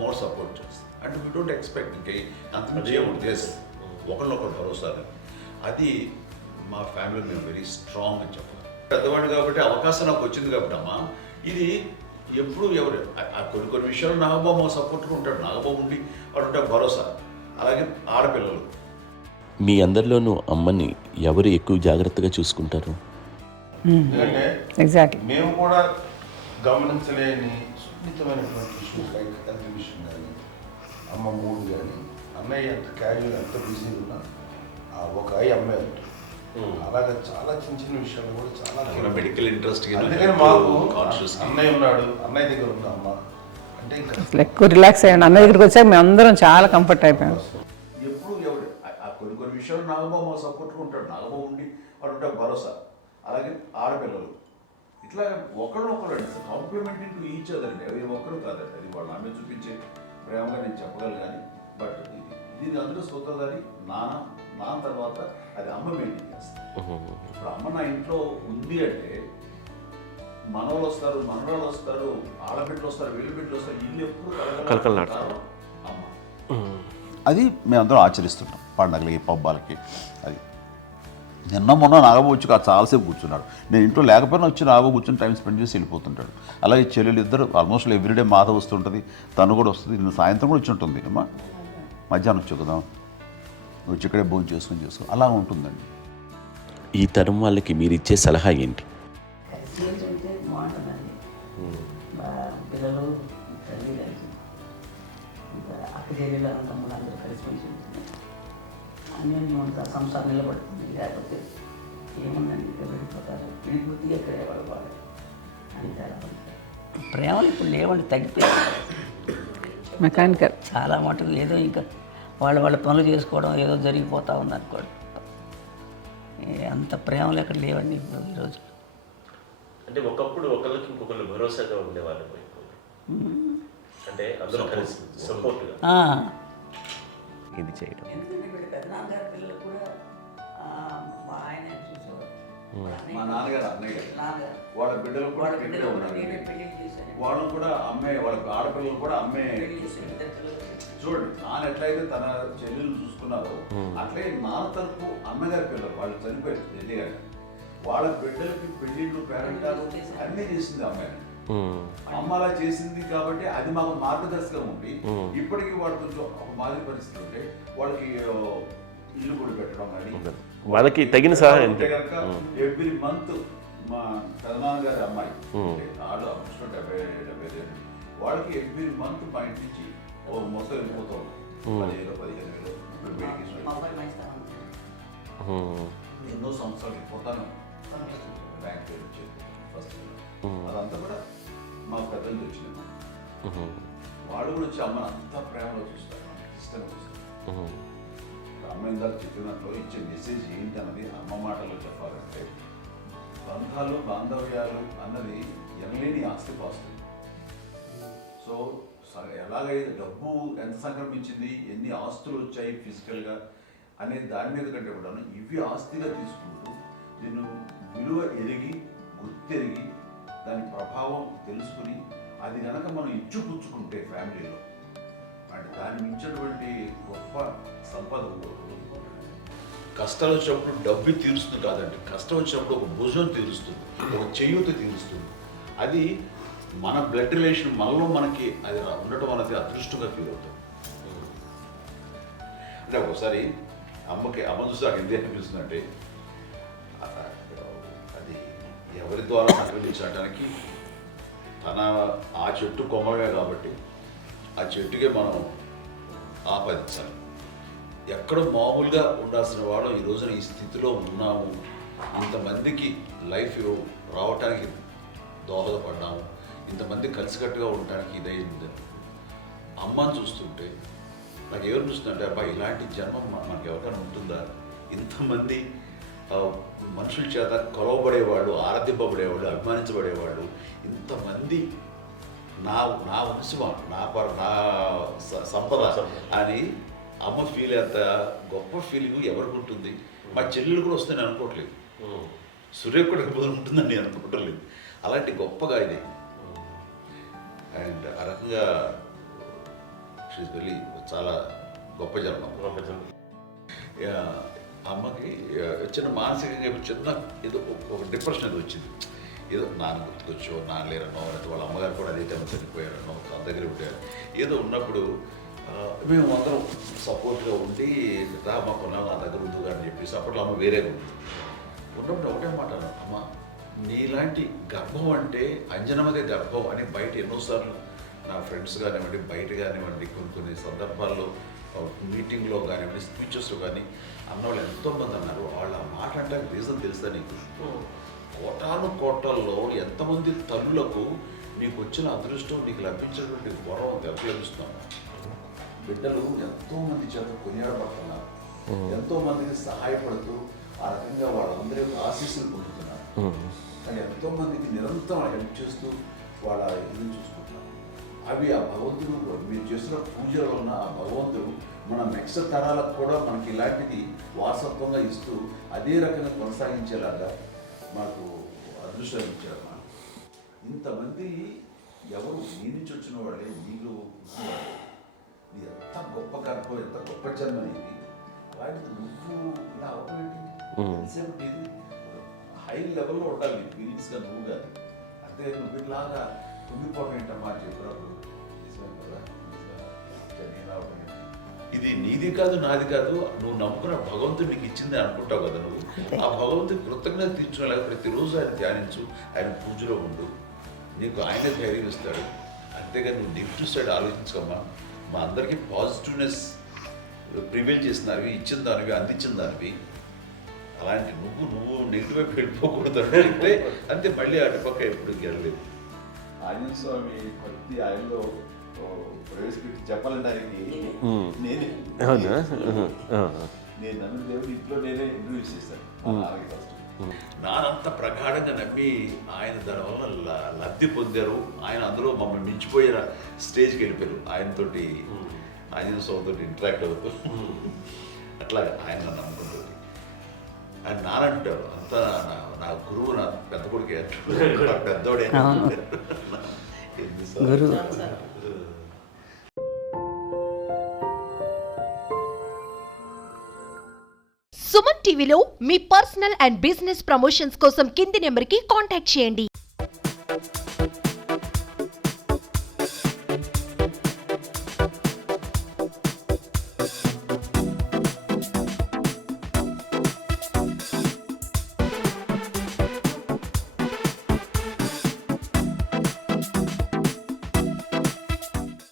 మోర్ సపోర్ట్ చేస్తాం. అండ్ వీ డోంట్ ఎక్స్పెక్ట్ ఇంకా అంతకుమించి ఏముంటుంది. ఒకళ్ళొకరు భరోసా. అది మా ఫ్యామిలీ మేము వెరీ స్ట్రాంగ్ అని చెప్పాలి. పెద్దవాడిని కాబట్టి అవకాశం నాకు వచ్చింది కాబట్టి అమ్మ ఇది ఎప్పుడు ఎవరు కొన్ని విషయాలు నాగబాబు సపోర్ట్గా ఉంటాడు. నాగబాబు ఉండి వాడు ఉంటాడు భరోసా. అలాగే ఆడపిల్లలు. మీ అందరిలోనూ అమ్మని ఎవరు ఎక్కువ జాగ్రత్తగా చూసుకుంటారు? ఎందుకంటే ఎగ్జాక్ట్లీ మేము కూడా గమనించలేని సున్నితమైనటువంటి ఇష్యూస్ లైక్ హెల్త్ విషయం కానీ, అమ్మ మూడు కానీ, అన్నయ్య ఎంత క్యాజువల్ ఎంత బిజీ ఉన్నా ఒక అమ్మాయి ఉంటుంది. అలాగే చాలా చిన్న చిన్న విషయాలు కూడా చాలా మెడికల్ ఇంట్రెస్ట్. అందుకని మాకు అన్నయ్య ఉన్నాడు, అన్నయ్య దగ్గర ఉంది అమ్మ అంటే ఇంకా ఎక్కువ రిలాక్స్ అయ్యాను. అన్న దగ్గరికి వచ్చాక మేము అందరం చాలా కంఫర్ట్ అయిపోయాం. ఎప్పుడు ఎవరు కొన్ని విషయాలు నాగబాబు సపోర్ట్గా ఉంటాడు. నాగబాబు ఉండి వాడు ఉంటాడు భరోసా. అలాగే ఆడపిల్లలు ఇట్లా ఒకళ్ళొకరు కాంప్లిమెంటింగ్ టు ఈచ్ అదర్ అండి. అవి ఒక్కరు కాదండి. అది వాళ్ళు ఆమె చూపించే ప్రేమగా నేను చెప్పగలను. కానీ బట్ దీని అందులో సూత్రధారి నాన్న తర్వాత అది అమ్మ మెయింటైన్ చేస్తుంది. ఇప్పుడు అమ్మ నా ఇంట్లో ఉంది అంటే మనవలు వస్తారు, మనవరాలు వస్తారు, ఆడబిడ్డలు వస్తారు, వీళ్ళబిడ్డలు వస్తారు. ఇల్లు ఎప్పుడు కలకలాడతారు అమ్మ. అది మేమందరం ఆచరిస్తుంటాం పండగలకి, పబ్బాలకి. అది నిన్న మొన్న నాగబాబు వచ్చి చాలాసేపు కూర్చున్నాడు. నేను ఇంట్లో లేకపోయినా వచ్చి నాగబాబు కూర్చొని టైం స్పెండ్ చేసి వెళ్ళిపోతుంటాడు. అలాగే చెల్లెలు ఇద్దరు ఆల్మోస్ట్ ఎవ్రీడే మాత వస్తుంటుంది, తను కూడా వస్తుంది. నిన్న సాయంత్రం కూడా వచ్చి ఉంటుంది. అమ్మా మధ్యాహ్నం వచ్చి కదా వచ్చి ఇక్కడే భోజనం చేసుకో అలా ఉంటుందండి. ఈ తరం వాళ్ళకి మీరు ఇచ్చే సలహా ఏంటి? కలిసి ఉంటే బాగుంటుందండి. పిల్లలు తల్లి కలిసి ఇంకా అక్క చెల్లెలు తమ్ముడు అందరూ కలిసిమెలిసి ఉంటుంది. అన్నీ ఉంటా సంసారం నిలబడుతుంది. లేకపోతే ఏముందండి ఇక్కడ వెళ్ళిపోతారు. వెళ్ళిపోతే ఎక్కడే పడవాలి అని తేడా పడుతుంది. ప్రేమలు ఇప్పుడు లేవండి, తగ్గిపోయాయి. మెకానికల్ చాలా మటుకు ఏదో ఇంకా వాళ్ళ పనులు చేసుకోవడం ఏదో జరిగిపోతూ ఉంది అనుకోండి. అంత ప్రేమలు ఎక్కడ లేవండి ఇప్పుడు ఈరోజు. అంటే ఒకప్పుడు ఒకరికి ఇంకొకరు భరోసాగా ఉండేవాళ్ళు. అంటే అందరూ కలిసి సపోర్ట్గా ఇది చేయడం. ఎందుకంటే వీళ్ళ పెద్దనాన్నగారి పిల్లలు కూడా ఆయన చూసేవారు. మా నాన్నగారు అన్నయ్య నాన్నగారు వాళ్ళ బిడ్డలు కూడా వాళ్ళ ఇక్కడే బిడ్డలు ఉన్నారు. నేనే పెళ్లి చేశాను. వాళ్ళు కూడా అమ్మాయి, వాళ్ళ ఆడపిల్లలు కూడా అమ్మే పెళ్లి చేశాను. ఇద్దరు పిల్లలు. చూడండి నాన్న ఎట్లయితే తన చెల్లెలు చూసుకున్నారో అట్లే నాన్న తరపు అమ్మగారి పిల్లలు వాళ్ళు చనిపోయారు చెల్లి గారు. వాళ్ళ బిడ్డలకి పెళ్లిళ్ళు, పేరెంటాలు అన్నీ చేసింది అమ్మాయి. అమ్మ అలా చేసింది కాబట్టి అది మాకు మార్గదర్శకం ఉంది. ఇప్పటికీ వాళ్ళు కొంచెం ఒక మాదిరి పరిస్థితి ఉంటే వాళ్ళకి ఇల్లు కూడా పెట్టడం కానీ వాళ్ళకి తగిన సహాయం అంటే కనుక ఎవ్రీ మంత్ మా పెదనాన్నగారి అమ్మాయి వాళ్ళు అప్పుడు 70 వాళ్ళకి ఎవ్రీ మంత్ మా ఇంటి నుంచి ఓ మొత్తం వెళ్ళిపోతాం 10,000-15,000 మా అబ్బాయి మంచితనం. ఎన్నో సంవత్సరాలు వెళ్ళిపోతాను. బ్యాంక్ పేరు వచ్చేది ఫస్ట్. అదంతా కూడా మా పెద్దలు వచ్చింది. వాళ్ళు కూడా వచ్చి అమ్మని అంతా ప్రేమలో చూస్తారు, ఇష్టంగా చూస్తారు. అమ్మ ఇందాక చెప్పినట్లు ఇచ్చే మెసేజ్ ఏంటి అన్నది అమ్మ మాటల్లో చెప్పాలంటే బంధాలు, బాంధవ్యాలు అన్నది ఎనలేని ఆస్తిపాస్తులు. సో ఎలాగైతే డబ్బు ఎంత సంక్రమించింది, ఎన్ని ఆస్తులు వచ్చాయి ఫిజికల్గా అనే దాని మీద కంటే కూడా ఇవి ఆస్తిగా తీసుకుంటూ దీన్ని విలువ ఎరిగి గుర్తెరిగి దాని ప్రభావం తెలుసుకుని అది కనుక మనం ఇచ్చిపుచ్చుకుంటే ఫ్యామిలీలో అంటే దాన్ని మించినటువంటి గొప్ప సంపద కష్టాలు వచ్చినప్పుడు డబ్బు తీరుస్తుంది కాదండి, కష్టం వచ్చినప్పుడు ఒక భుజం తీరుస్తుంది, ఒక చేయూత తీరుస్తుంది. అది మన బ్లడ్ రిలేషన్ మనలో మనకి అది ఉండటం అనేది అదృష్టంగా ఫీల్ అవుతాం. అంటే ఒకసారి అమ్మ చూసి నాకు ఎందుకు అనిపిస్తుంది అంటే అది ఎవరి ద్వారా సంక్రమించడానికి తన ఆ చెట్టు కొమ్మలమే కాబట్టి ఆ చెట్టుకే మనం ఆపాదించాలి. ఎక్కడో మామూలుగా ఉండాల్సిన వాడు ఈ రోజున ఈ స్థితిలో ఉన్నాము, ఇంతమందికి లైఫ్ రావటానికి దోహదపడ్డాము, ఇంతమంది కలిసికట్టుగా ఉండటానికి ఇదైంది. అమ్మని చూస్తుంటే నాకు ఏమనిపిస్తుందంటే అబ్బా ఇలాంటి జన్మం మనకు ఎవరికైనా ఉంటుందా? ఇంతమంది మనుషుల చేత కొలవబడేవాళ్ళు, ఆరాధింపబడేవాళ్ళు, అభిమానించబడేవాళ్ళు, ఇంతమంది నా వంశమా, నా సంపద అని అమ్మ ఫీల్ అంత గొప్ప ఫీలింగ్ ఎవరికి ఉంటుంది? మా చెల్లెలు కూడా వస్తే నేను అనుకోవట్లేదు, సూర్య కూడా ఉంటుందని నేను అనుకోవట్లేదు. అలాంటి గొప్పగా ఇది అండ్ ఆ రకంగా షీస్ వెరీ చాలా గొప్ప జన్మ. అమ్మకి చిన్న మానసికంగా చిన్న ఏదో ఒక డిప్రెషన్ ఏదో వచ్చింది, ఏదో నాన్న గుర్తుకొచ్చో, నాన్న లేరనో, లేకపోతే వాళ్ళ అమ్మగారు కూడా అదే టైం చనిపోయారనో, తన దగ్గర ఉంటారు ఏదో ఉన్నప్పుడు మేము అందరం సపోర్ట్గా ఉండి మా కొన్నాళ్ళు నా దగ్గర ఉందిగా అని చెప్పేసి అప్పట్లో అమ్మ వేరేగా ఉంది. ఉన్నప్పుడు ఒకటే మాట అమ్మ నీలాంటి గర్భం అంటే అంజనమదే గర్భం అని బయట ఎన్నోసార్లు నా ఫ్రెండ్స్ కానివ్వండి, బయట కానివ్వండి, కొన్ని సందర్భాల్లో మీటింగ్లో కానివ్వండి, స్పీచెస్లో కానీ అన్నవాళ్ళు ఎంతోమంది అన్నారు. వాళ్ళు ఆ మాట అంటే రీజన్ తెలుసా నీకు? కోటాల్లో ఎంతమంది తల్లులకు నీకు వచ్చిన అదృష్టం, నీకు లభించినటువంటి గౌరవం ఎంత లభిస్తున్నాము. బిడ్డలు ఎంతోమంది చేత కొనియాడబడుతున్నారు, ఎంతోమందికి సహాయపడుతూ ఆ రకంగా వాళ్ళందరి యొక్క ఆశీస్సులు పొందుతున్నారు. కానీ ఎంతోమందికి నిరంతరం హెల్ప్ చేస్తూ వాళ్ళ ఇది చూసుకుంటున్నారు. అవి ఆ భగవంతుడు మీరు చేస్తున్న పూజలో ఉన్న ఆ భగవంతుడు మన నెక్స్ట్ తరాలకు కూడా మనకి ఇలాంటిది వారసత్వంగా ఇస్తూ అదే రకంగా కొనసాగించేలాగా మనకు అదృష్టం ఇచ్చారు. ఇంతమంది ఎవరు నీ నుంచి వచ్చిన వాళ్ళే నీకు ఇది ఎంత గొప్ప గర్భం, ఎంత గొప్ప జన్మ నీది. అలాంటిది నువ్వు ఇలా అవటమేంటి? ఎంతసేపు ఇది హై లెవెల్లో ఉండాలి నీ ఫీలింగ్స్గా నువ్వు కానీ. అంతే నువ్వు ఇలాగా కుంగిపోవడం ఏంటమ్మా చెప్పినప్పుడు నిజమే కదా, నేను అవటం ఏంటి? ఇది నీది కాదు, నాది కాదు, నువ్వు నమ్ముకున్న భగవంతుడు నీకు ఇచ్చింది అనుకుంటావు కదా. నువ్వు ఆ భగవంతుడి కృతజ్ఞత తీర్చుకోలేక ప్రతిరోజు ఆయన ధ్యానించు, ఆయన పూజలో ఉండు, నీకు ఆయనే ధైర్యం ఇస్తాడు. అంతేగాని నువ్వు నెగిటివ్ సైడ్ ఆలోచించుకోమ్మా. మా అందరికీ పాజిటివ్నెస్ ప్రివైల్ చేసిన దానివి, ఇచ్చిన దానివి, అందించిన దానివి. అలాంటి నువ్వు నెగిటివ్ వైపు వెళ్ళిపోకూడదు అంటే అంతే, మళ్ళీ అటుపక్క ఎప్పుడు గెలలేదు. ఆంజనేయ స్వామి భక్తి ఆయనలో ప్రవేశపెట్టి చెప్పాలంటే ఆయనకి నేనే నేను నమ్మిన దేవుడు ఇంట్లో నేనే ఇంట్రడ్యూస్ చేశాను. నానంత ప్రగాఢంగా నమ్మి ఆయన దానివల్ల లబ్ధి పొందారు. ఆయన అందులో మమ్మల్ని మించిపోయే స్టేజ్కి వెళ్ళిపోయారు. ఆయనతోటి ఆంజనేయ స్వామితో ఇంటరాక్ట్ అవుతూ అట్లా ఆయన నమ్ముకుంటుంది. ఆయన నానంటారు అంతా నా గురువు, నా పెద్ద కొడుకే, పెద్దోడే. సుమన్ టీవీలో మీ పర్సనల్ అండ్ బిజినెస్ ప్రమోషన్స్ కోసం కింది నెంబర్కి కాంటాక్ట్ చేయండి.